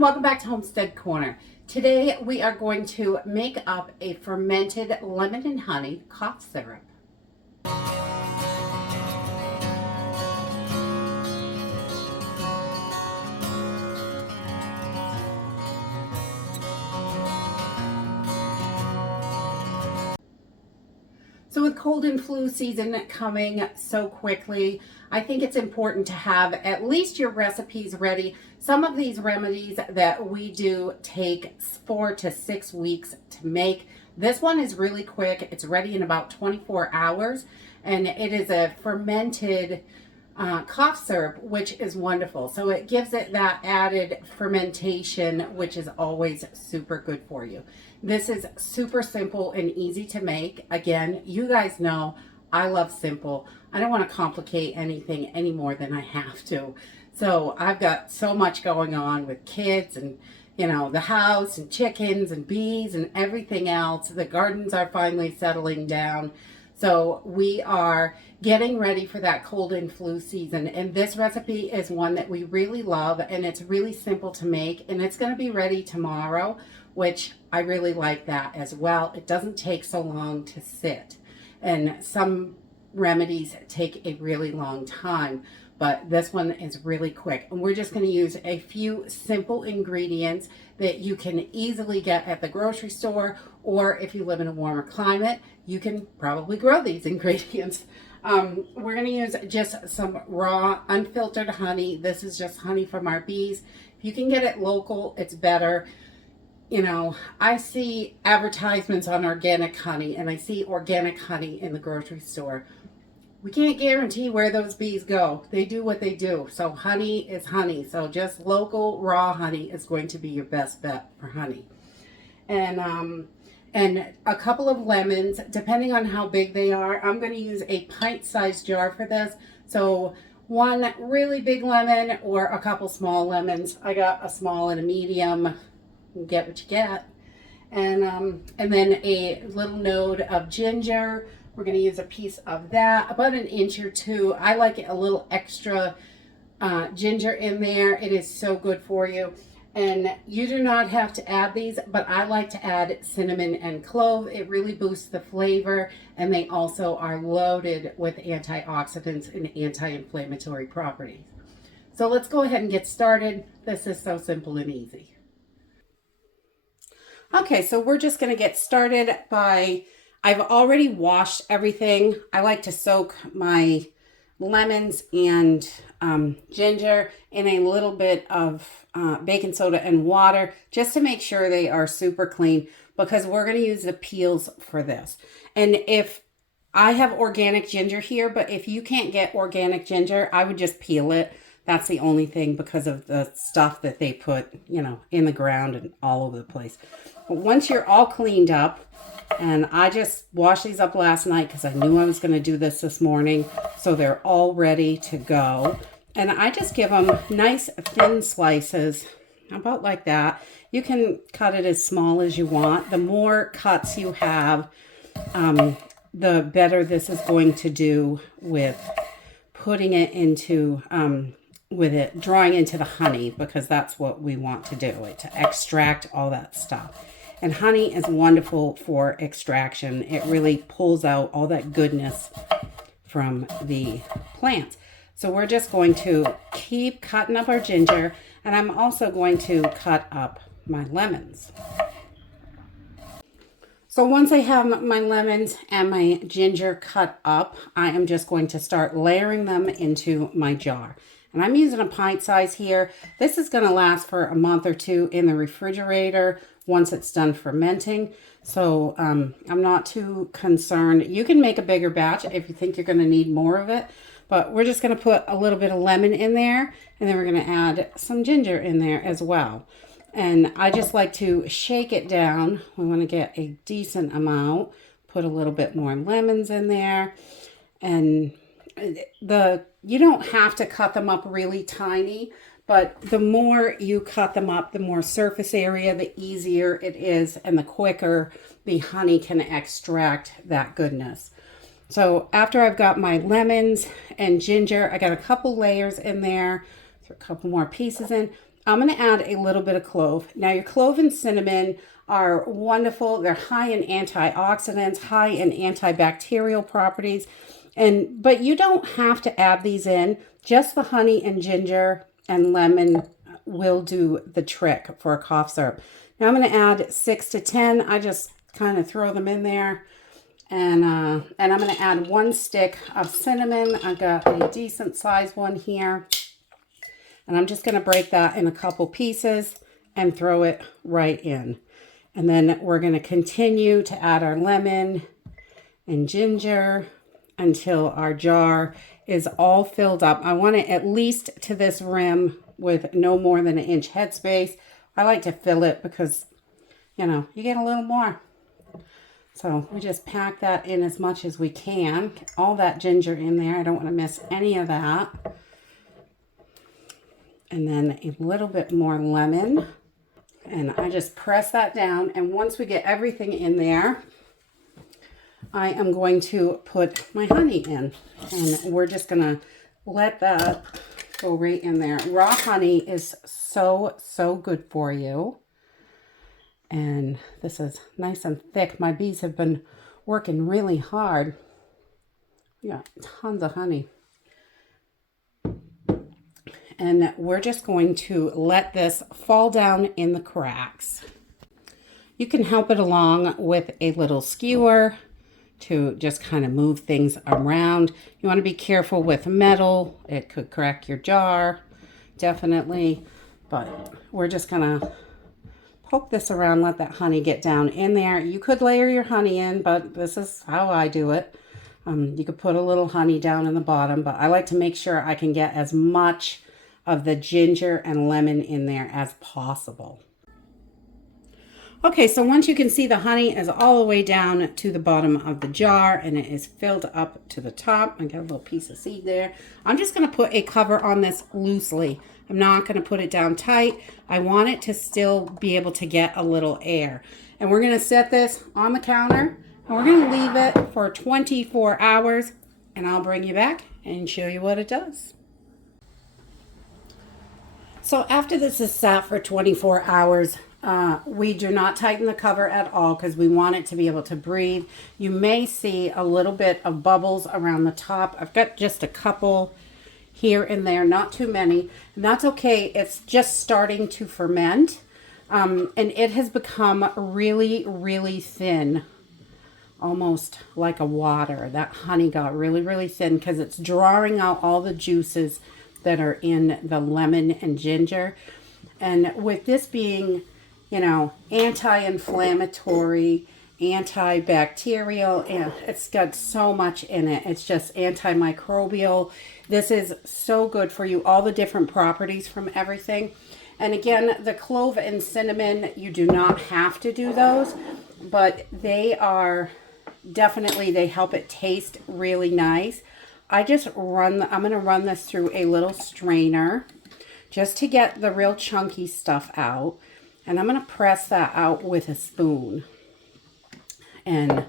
welcome back to Homestead Corner. Today we are going to make up a fermented lemon and honey cough syrup. So with cold and flu season coming so quickly, I think it's important to have at least your recipes ready. Some of these remedies that we do take 4 to 6 weeks to make. This one is really quick. It's ready in about 24 hours, and it is a fermented cough syrup, which is wonderful. So it gives it that added fermentation, which is always super good for you. This is super simple and easy to make. Again, you guys know I love simple. I don't want to complicate anything any more than I have to. So I've got so much going on with kids and, you know, the house and chickens and bees and everything else. The gardens are finally settling down. So we are getting ready for that cold and flu season. And this recipe is one that we really love, and it's really simple to make, and it's going to be ready tomorrow, which I really like that as well. It doesn't take so long to sit. And some remedies take a really long time, but this one is really quick. And we're just going to use a few simple ingredients that you can easily get at the grocery store, or if you live in a warmer climate, you can probably grow these ingredients. We're going to use just some raw, unfiltered honey. This is just honey from our bees. If you can get it local, it's better. You know, I see advertisements on organic honey, and I see organic honey in the grocery store. We can't guarantee where those bees go. They do what they do. So honey is honey. So just local raw honey is going to be your best bet for honey. And a couple of lemons, depending on how big they are. I'm going to use a pint-sized jar for this. So one really big lemon or a couple small lemons. I got a small and a medium. You get what you get. And then a little node of ginger. We're going to use a piece of that, about 1 inch or 2. I like it a little extra ginger in there. It is so good for you. And you do not have to add these, but I like to add cinnamon and clove. It really boosts the flavor, and they also are loaded with antioxidants and anti-inflammatory properties. So let's go ahead and get started. This is so simple and easy. Okay, so we're just going to get started by, I've already washed everything. I like to soak my lemons and ginger in a little bit of baking soda and water just to make sure they are super clean, because we're going to use the peels for this. And if I have organic ginger here, but if you can't get organic ginger, I would just peel it. That's the only thing, because of the stuff that they put, you know, in the ground and all over the place. But once you're all cleaned up, and I just washed these up last night because I knew I was going to do this morning, so they're all ready to go. And I just give them nice thin slices, about like that. You can cut it as small as you want. The more cuts you have, the better this is going to do with putting it into drawing into the honey, because that's what we want to do, like to extract all that stuff. And honey is wonderful for extraction. It really pulls out all that goodness from the plants. So we're just going to keep cutting up our ginger, and I'm also going to cut up my lemons. So once I have my lemons and my ginger cut up, I am just going to start layering them into my jar. And I'm using a pint size here. This is going to last for a month or 2 in the refrigerator once it's done fermenting. So I'm not too concerned. You can make a bigger batch if you think you're going to need more of it. But we're just going to put a little bit of lemon in there, and then we're going to add some ginger in there as well. And I just like to shake it down. We want to get a decent amount. Put a little bit more lemons in there. And you don't have to cut them up really tiny, but the more you cut them up, the more surface area, the easier it is, and the quicker the honey can extract that goodness. So after I've got my lemons and ginger, I got a couple layers in there, throw a couple more pieces in. I'm going to add a little bit of clove. Now your clove and cinnamon are wonderful. They're high in antioxidants, high in antibacterial properties. But you don't have to add these in. Just the honey and ginger and lemon will do the trick for a cough syrup. Now I'm going to add 6 to 10. I just kind of throw them in there. And I'm going to add 1 stick of cinnamon. I've got a decent sized one here. And I'm just going to break that in a couple pieces and throw it right in. And then we're going to continue to add our lemon and ginger until our jar is all filled up. I want it at least to this rim with no more than 1 inch headspace. I like to fill it because, you know, you get a little more. So we just pack that in as much as we can. Get all that ginger in there. I don't want to miss any of that. And then a little bit more lemon. And I just press that down. And once we get everything in there, I am going to put my honey in. And we're just going to let that go right in there. Raw honey is so, so good for you. And this is nice and thick. My bees have been working really hard. We got tons of honey. And we're just going to let this fall down in the cracks. You can help it along with a little skewer to just kind of move things around. You want to be careful with metal. It could crack your jar, definitely. But we're just going to poke this around, let that honey get down in there. You could layer your honey in, but this is how I do it. You could put a little honey down in the bottom, but I like to make sure I can get as much of the ginger and lemon in there as possible. Okay, so once you can see the honey is all the way down to the bottom of the jar and it is filled up to the top. I got a little piece of seed there. I'm just going to put a cover on this loosely. I'm not going to put it down tight. I want it to still be able to get a little air. And we're going to set this on the counter and we're going to leave it for 24 hours and I'll bring you back and show you what it does. So after this is sat for 24 hours, we do not tighten the cover at all because we want it to be able to breathe. You may see a little bit of bubbles around the top. I've got just a couple here and there, not too many, and that's okay. It's just starting to ferment, and it has become really, really thin, almost like a water. That honey got really, really thin because it's drawing out all the juices that are in the lemon and ginger. And with this being, you know, anti-inflammatory, antibacterial, and it's got so much in it. It's just antimicrobial. This is so good for you, all the different properties from everything. And again, the clove and cinnamon, you do not have to do those, but they are definitely, they help it taste really nice. I'm going to run this through a little strainer just to get the real chunky stuff out. And I'm going to press that out with a spoon. And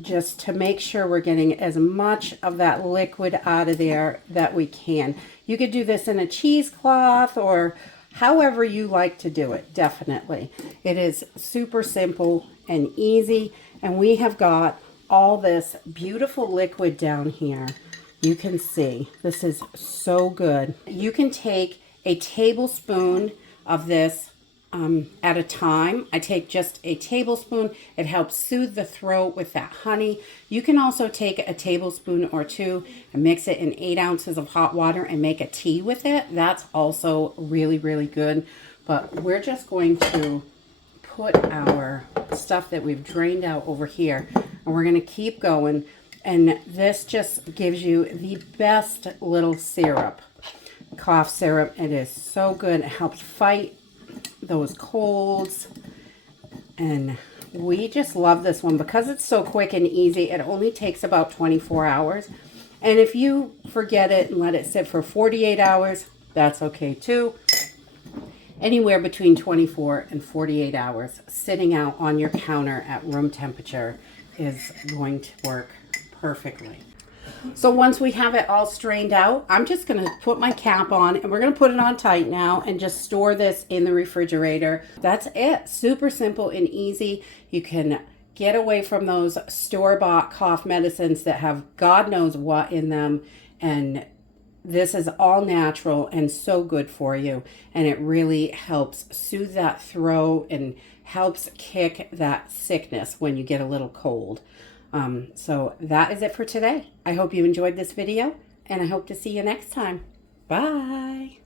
just to make sure we're getting as much of that liquid out of there that we can. You could do this in a cheesecloth or however you like to do it, definitely. It is super simple and easy. And we have got all this beautiful liquid down here. You can see this is so good. You can take a tablespoon of this at a time. I take just a tablespoon. It helps soothe the throat with that honey. You can also take a tablespoon or two and mix it in 8 ounces of hot water and make a tea with it. That's also really, really good. But we're just going to put our stuff that we've drained out over here, and we're going to keep going. And this just gives you the best little syrup, cough syrup. It is so good. It helps fight those colds, and we just love this one because it's so quick and easy. It only takes about 24 hours, and if you forget it and let it sit for 48 hours, that's okay too. Anywhere between 24 and 48 hours sitting out on your counter at room temperature is going to work perfectly. So once we have it all strained out, I'm just going to put my cap on and we're going to put it on tight now and just store this in the refrigerator. That's it. Super simple and easy. You can get away from those store-bought cough medicines that have God knows what in them, and this is all natural and so good for you, and it really helps soothe that throat and helps kick that sickness when you get a little cold. So that is it for today. I hope you enjoyed this video, and I hope to see you next time. Bye.